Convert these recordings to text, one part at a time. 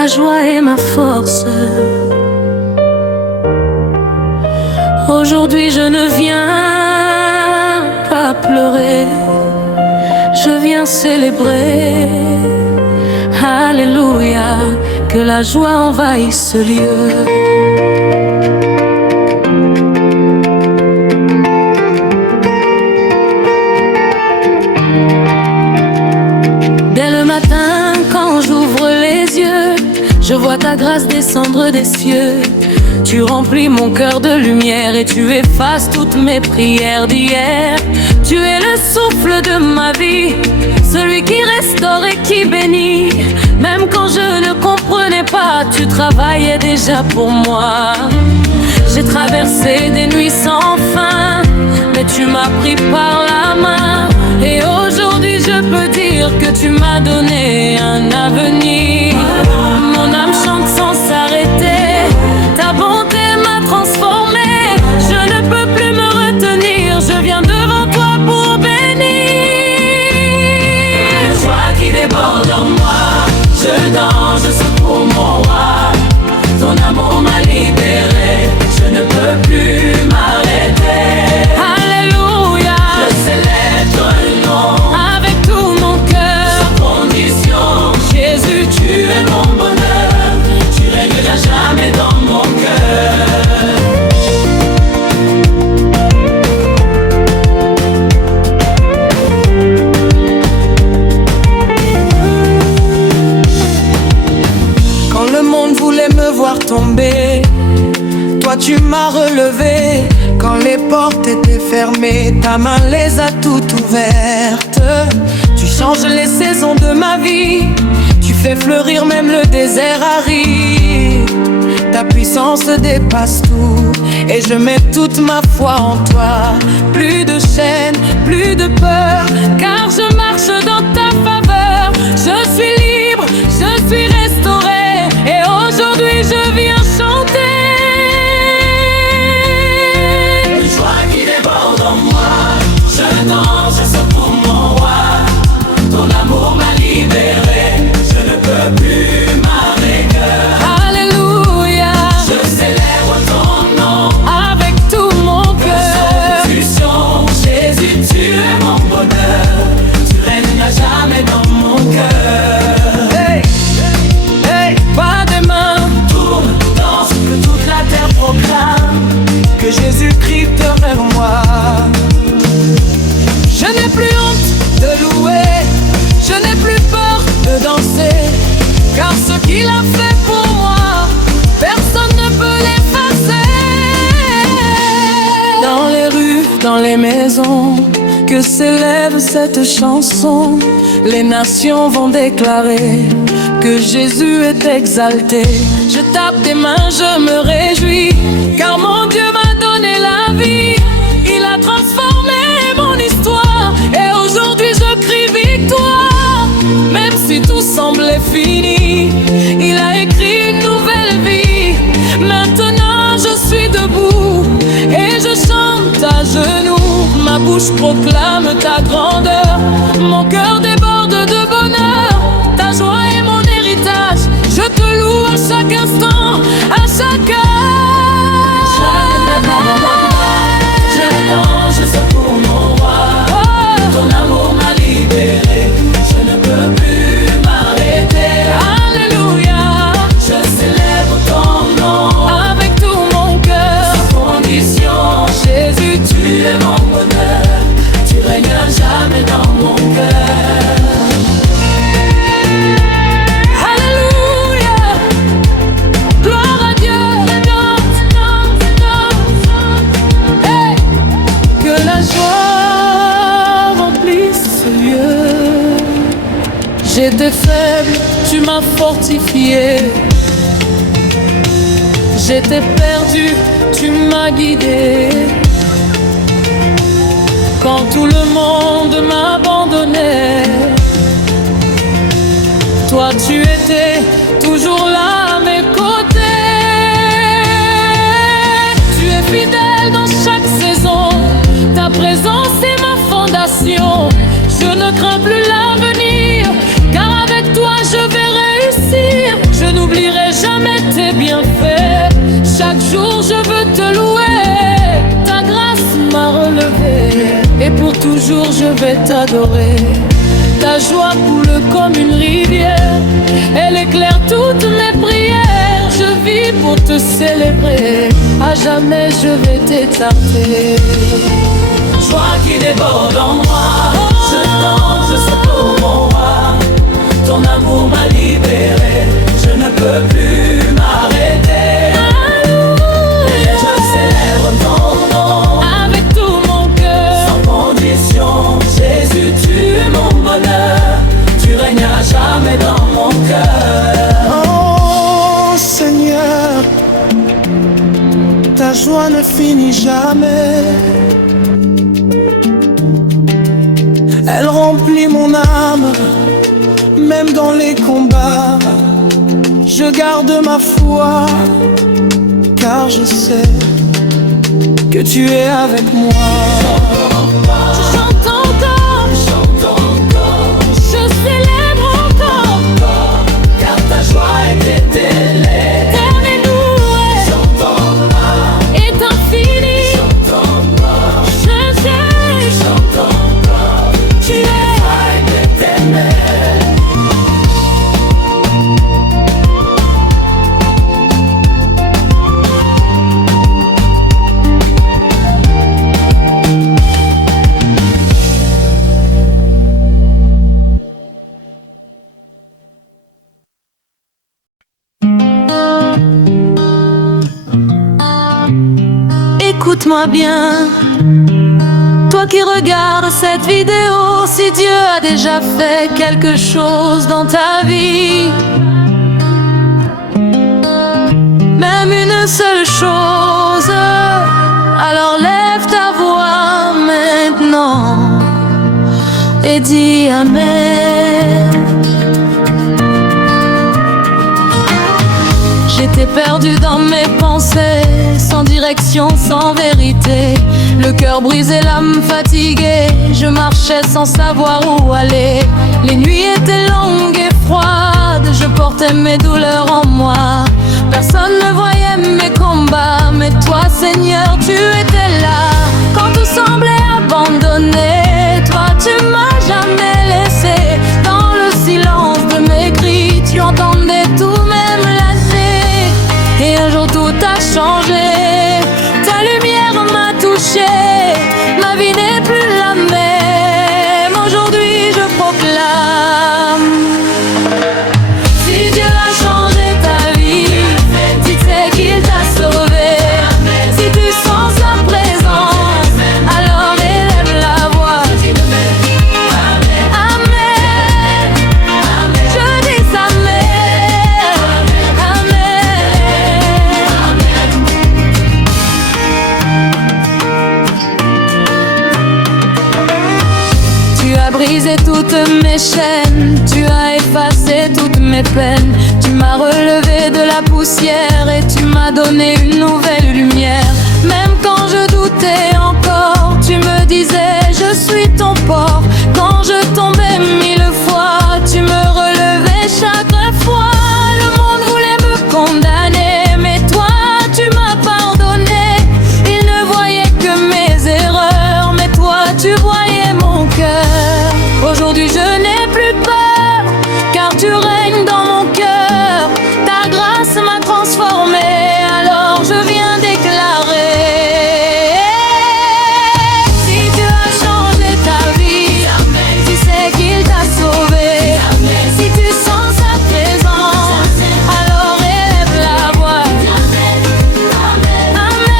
ma joie et ma force. Aujourd'hui je ne viens pas pleurer, je viens célébrer. Alléluia, que la joie envahisse ce lieu. Dès le matin quand j'ouvre les yeux, je vois ta grâce descendre des cieux. Tu remplis mon cœur de lumière et tu effaces toutes mes prières d'hier. Tu es le souffle de ma vie, celui qui restaure et qui bénit. Même quand je ne comprenais pas, tu travaillais déjà pour moi. J'ai traversé des nuits sans fin, mais tu m'as pris par la main. Et aujourd'hui je peux dire que tu m'as donné un avenir. Mon âme chante sans s'arrêter, ta bonté m'a transformé. Je ne peux plus me retenir, je viens devant toi pour bénir. La joie qui déborde en moi, je danse, je secours mon roi. Ton amour m'a libéré, je ne peux plus m'arrêter. Alléluia, je célèbre ton nom avec tout mon cœur, sans condition. Jésus, tu es mon bonheur, tu règnes à jamais dans mon cœur. Quand le monde voulait me voir tomber, toi tu m'as relevé. Quand les portes étaient fermées, ta main les a toutes ouvertes. Tu changes les saisons de ma vie, tu fais fleurir même le désert aride. Ta puissance dépasse tout et je mets toute ma foi en toi. Plus de chaînes, plus de peur, car je marche dans ta faveur. Je suis libre, je suis restauré et aujourd'hui je viens chanter. Une joie qui déborde en moi, je danse, je secours mon roi. Ton amour m'a libéré, je ne peux plus m'arrêter. Alléluia, je célèbre ton nom avec tout mon cœur. Jésus, tu es mon bonheur, tu règnes à jamais dans mon cœur. Hey, hey, pas des mains, tourne, danse, que toute la terre proclame que Jésus-Christ demeure moi. Je n'ai plus honte de louer, je n'ai plus peur de danser, car ce qu'il a fait pour moi, personne ne peut l'effacer. Dans les rues, dans les maisons, que s'élève cette chanson. Les nations vont déclarer que Jésus est exalté. Je tape des mains, je me réjouis, car mon Dieu m'a donné la vie. Il a transformé mon histoire et aujourd'hui je crie victoire. Même si tout semblait fini, il a écrit une nouvelle vie. Maintenant je suis debout et je chante à genoux. Ma bouche proclame ta grandeur, mon cœur déborde de bonheur. Ta joie est mon héritage, je te loue à chaque instant, à chaque heure. Je danse, je secours mon roi. Ton amour m'a libéré, je ne peux plus m'arrêter. Alléluia, je célèbre ton nom avec tout mon cœur, sans condition. Jésus, tu es mon bonheur, tu règnes à jamais dans mon cœur. Alléluia, gloire à Dieu. Hey, que la joie remplisse ce lieu. J'étais faible, tu m'as fortifié. J'étais perdu, tu m'as guidé. Quand tout le monde m'abandonnait, toi tu étais toujours là à mes côtés. Tu es fidèle dans chaque saison, ta présence est ma fondation. Je ne crains plus l'avenir, car avec toi je vais réussir. Je n'oublie jour je vais t'adorer. Ta joie coule comme une rivière, elle éclaire toutes mes prières. Je vis pour te célébrer, à jamais je vais t'étarder. Joie qui déborde en moi, je danse, je saute pour mon roi. Ton amour m'a libéré, je ne peux plus m'arrêter. Et je célèbre ton nom avec tout mon cœur, sans condition. Jésus, tu es mon bonheur, tu règnes à jamais dans mon cœur. Oh Seigneur, ta joie ne finit jamais. Elle remplit mon âme, même dans les combats. Je garde ma foi, car je sais que tu es avec moi. Je chante encore, je célèbre encore, car ta joie est éternelle. Est infini. Je sais, tu es éternel. Écoute-moi bien, toi qui regardes cette vidéo, si Dieu a déjà fait quelque chose dans ta vie, même une seule chose, alors lève ta voix maintenant et dis Amen. J'étais perdu dans mes pensées, sans direction, sans vérité. Le cœur brisé, l'âme fatiguée, je marchais sans savoir où aller. Les nuits étaient longues et froides, je portais mes douleurs en moi. Personne ne voyait mes combats, mais toi Seigneur, tu étais là. Quand tout semblait abandonné, toi tu m'as jamais laissé. Dans le silence de mes cris, tu entendais tout, même la nuit. Et un jour tout a changé, ta lumière m'a touché. Ma vie n'est plus la même, aujourd'hui je proclame. Si Dieu a changé ta vie, si tu sais qu'il t'a sauvé, si tu sens sa présence, alors élève la voix. Amen, je dis Amen, Amen. Tu as brisé toutes mes chaînes, tu as effacé toutes mes peines. Tu m'as relevé de la poussière et tu m'as donné une nouvelle lumière. Même quand je doutais encore, tu me disais je suis ton port. Quand je tombais 1000 fois, tu me relevais chaque fois. Le monde voulait me condamner, mais toi tu m'as pardonné. Il ne voyait que mes erreurs, mais toi tu voyais mon cœur. Aujourd'hui je n'ai plus peur, car tu règnes dans mon cœur. Ta grâce m'a transformé, alors je viens déclarer. Si Dieu a changé ta vie, tu sais qu'il t'a sauvé. Si tu sens sa présence, alors élève la voix. Amen,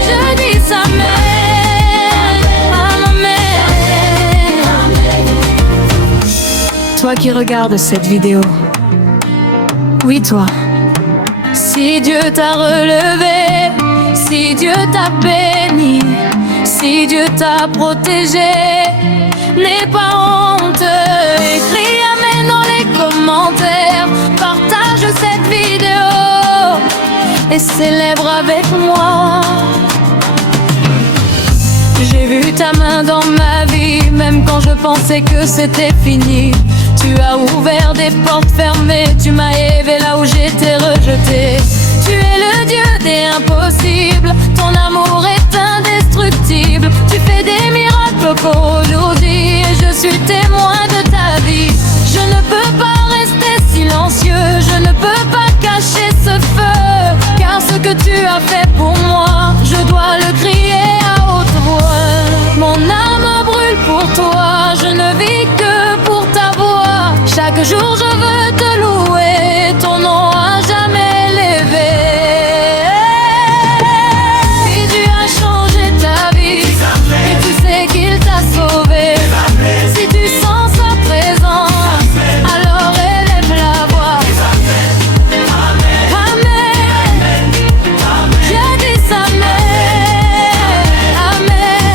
je dis Amen, Amen. Toi qui regardes cette vidéo, oui toi, si Dieu t'a relevé, si Dieu t'a béni, si Dieu t'a protégé, n'aie pas honte, écris Amen dans les commentaires, partage cette vidéo et célèbre avec moi. J'ai vu ta main dans ma vie, même quand je pensais que c'était fini. Tu as ouvert des portes fermées, tu m'as élevé là où j'étais rejeté. Tu es le Dieu des impossibles, ton amour est indestructible. indéfectible. Tu fais des miracles aujourd'hui et je suis témoin de ta vie. Je ne peux pas rester silencieux, je ne peux pas cacher ce feu, car ce que tu as fait pour moi, je dois le crier à haute voix. Mon âme brûle pour toi, je ne vis que pour ta voix. Chaque jour je veux te louer, ton nom à jamais élevé. Si tu as changé ta vie et tu sais qu'il t'a sauvé, si tu sens sa présence, alors élève la voix. Amen. Je dis amen. Amen.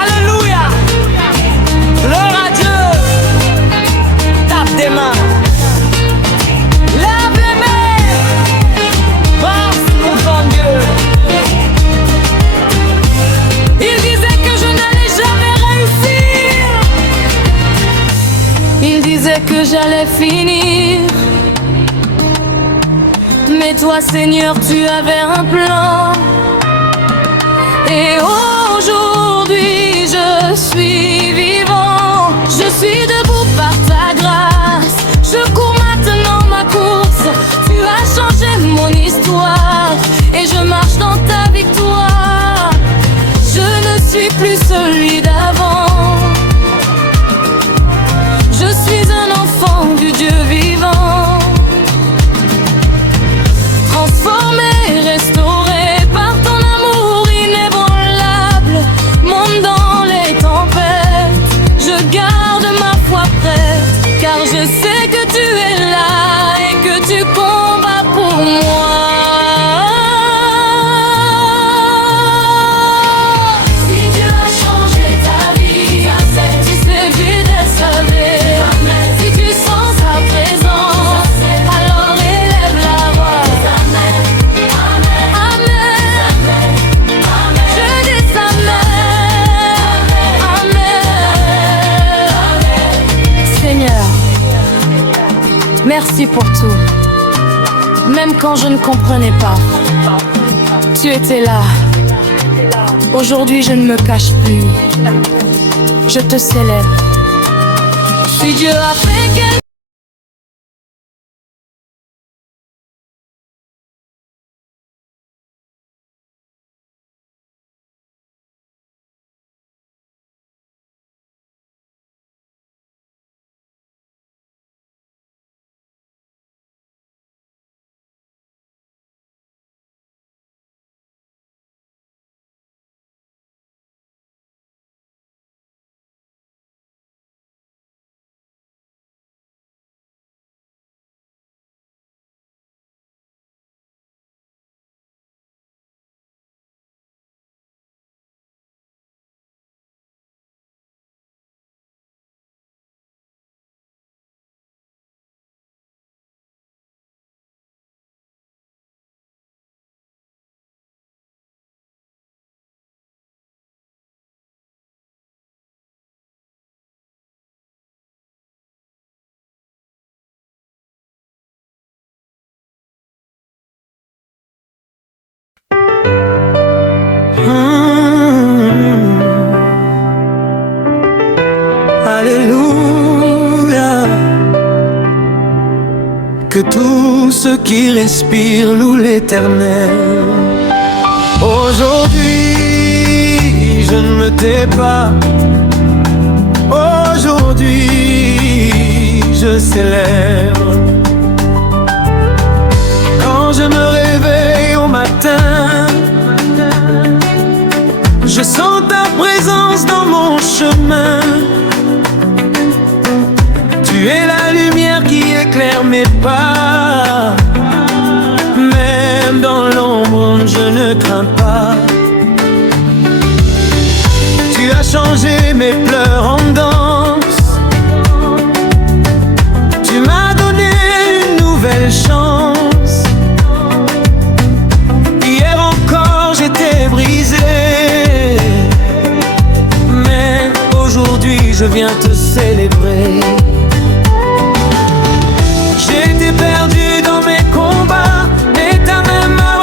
Alléluia. Gloire à Dieu. Tape des mains. Lève les mains. Pense devant Dieu. Il disait que je n'allais jamais réussir. Il disait que j'allais finir. Mais toi, Seigneur, tu avais un plan. Et aujourd'hui, je suis vivant. Je suis debout par ta grâce. Je cours maintenant ma course. Tu as changé mon histoire. Et je marche dans ta victoire. Je ne suis plus celui d'avant. Je suis un enfant du Dieu vivant. Transformé, restauré par ton amour inébranlable. Monte dans les tempêtes, je garde ma foi prête, car je sais que tu es là et que tu combats pour moi. Si Dieu a changé ta vie, tu sais vite être sauvé. Si tu sens sa présence, alors élève la voix. Amen. Je dis amen. Amen. Seigneur, merci pour tout. Même quand je ne comprenais pas, tu étais là. Aujourd'hui je ne me cache plus. Je te célèbre. Si Dieu a fait quelque Alléluia. Que tous ceux qui respirent louent l'Éternel. Aujourd'hui, je ne me tais pas. Aujourd'hui, je célèbre. Quand je me réveille au matin, je sens ta présence dans mon chemin. Tu es la lumière qui éclaire mes pas. Même dans l'ombre, je ne crains pas. Tu as changé mes pleurs en danse. Tu m'as donné une nouvelle chance. Hier encore, j'étais brisé, mais aujourd'hui, je viens te célébrer. J'ai été perdu dans mes combats, mais ta main m'a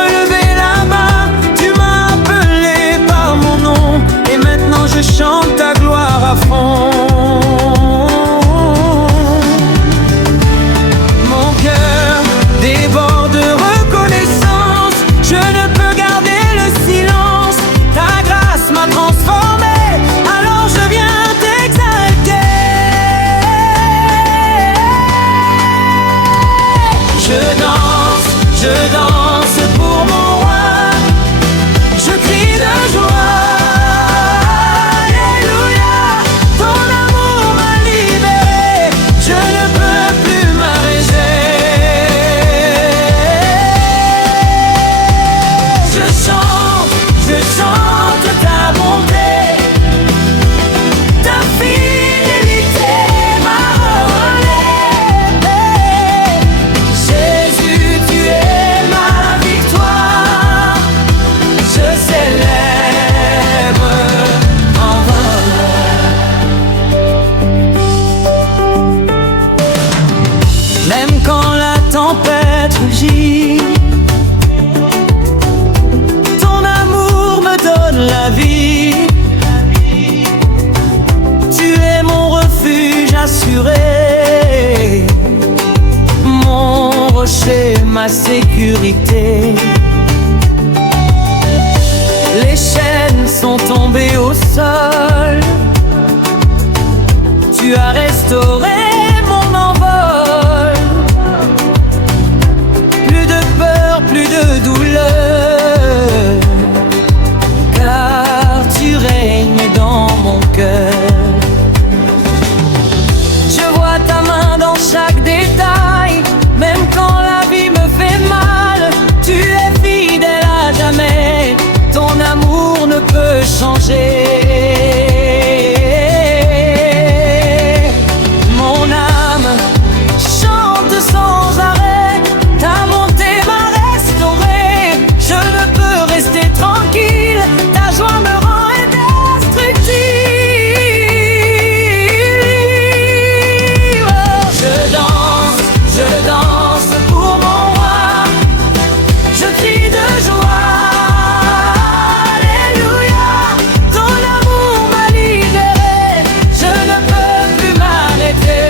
ma sécurité. Les chaînes sont tombées au sol. Tu as restauré mon envol. Plus de peur, plus de douleur, car tu règnes dans mon cœur. Je vois ta main dans chaque détail, même quand la vie me fait mal. Tu es fidèle à jamais, ton amour ne peut changer. Mon âme chante sans arrêt, ta bonté m'a restauré. Je ne peux rester tranquille, ta joie me rend indestructible. Je danse pour mon roi, je crie de joie. Alléluia, ton amour m'a libéré, je ne peux plus m'arrêter.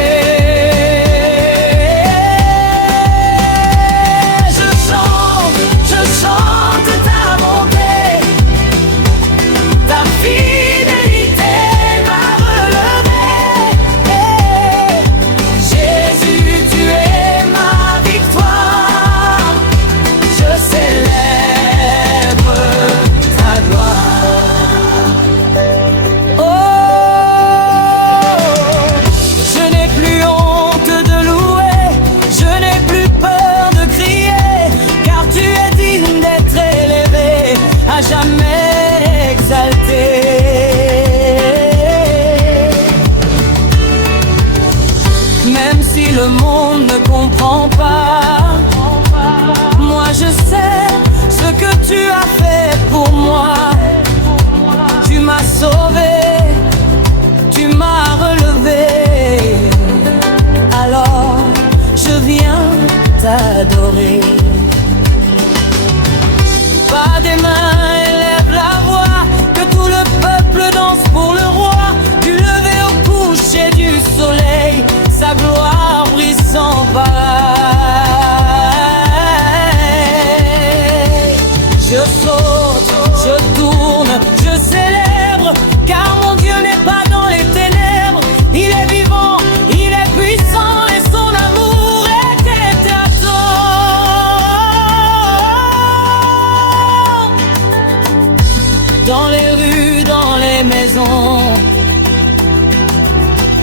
Je chante ta bonté, ta fidélité m'a relevé. Jésus, tu es ma victoire, je célèbre ta gloire. Oh, je n'ai plus honte de louer, je n'ai plus peur de crier, car tu es digne d'être élevé, à jamais exalté. Même si le monde ne comprend pas, moi je sais ce que tu as fait pour moi. Tu m'as sauvé, tu m'as relevé. Alors je viens t'adorer. Pas des mains, élève la voix, que tout le peuple danse pour le roi. Du lever au coucher du soleil, sa gloire brille sans pareil. Je saute, je tourne, je célèbre, car mon Dieu n'est pas dans les ténèbres. Il est vivant, il est puissant, et son amour est éternel. Dans les rues, dans les maisons,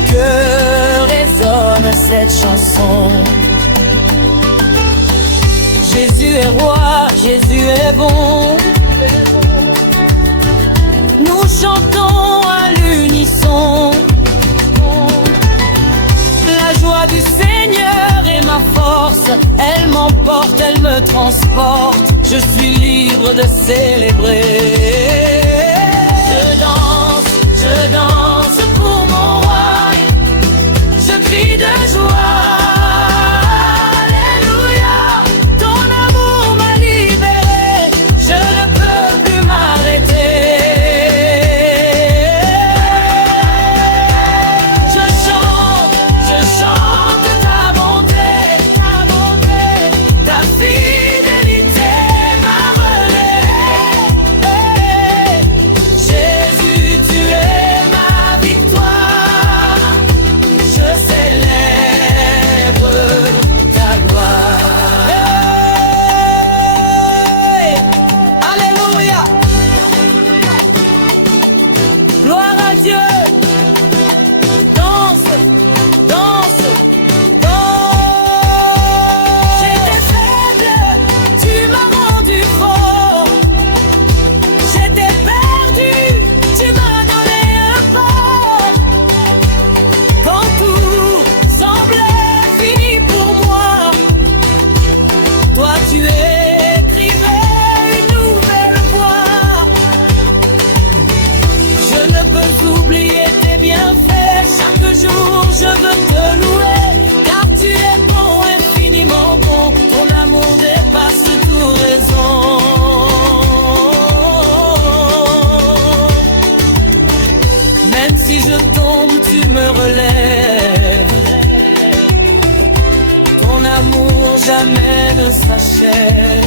que résonne cette chanson. Jésus est roi, Jésus est bon. Nous chantons à l'unisson. La joie du Seigneur est ma force, elle m'emporte, elle me transporte. Je suis libre de célébrer. Je danse pour mon roi, je crie de joie. Alléluia, ton amour m'a libéré, je ne peux plus m'arrêter. Je chante ta bonté, ta fidélité m'a relevé. Jésus, tu es ma victoire, je célèbre ta gloire. Hey, alléluia, gloire à Dieu. Danse, danse, danse. J'étais faible, tu m'as rendu fort. J'étais perdu, tu m'as donné un port. Quand tout semblait fini pour moi, toi tu écrivais une nouvelle voie. Je ne peux oublier tes bienfaits, chaque jour je veux te louer, car tu es bon, infiniment bon, ton amour dépasse toute raison. Même si je tombe, tu me relèves, ton amour jamais ne s'achève. terre.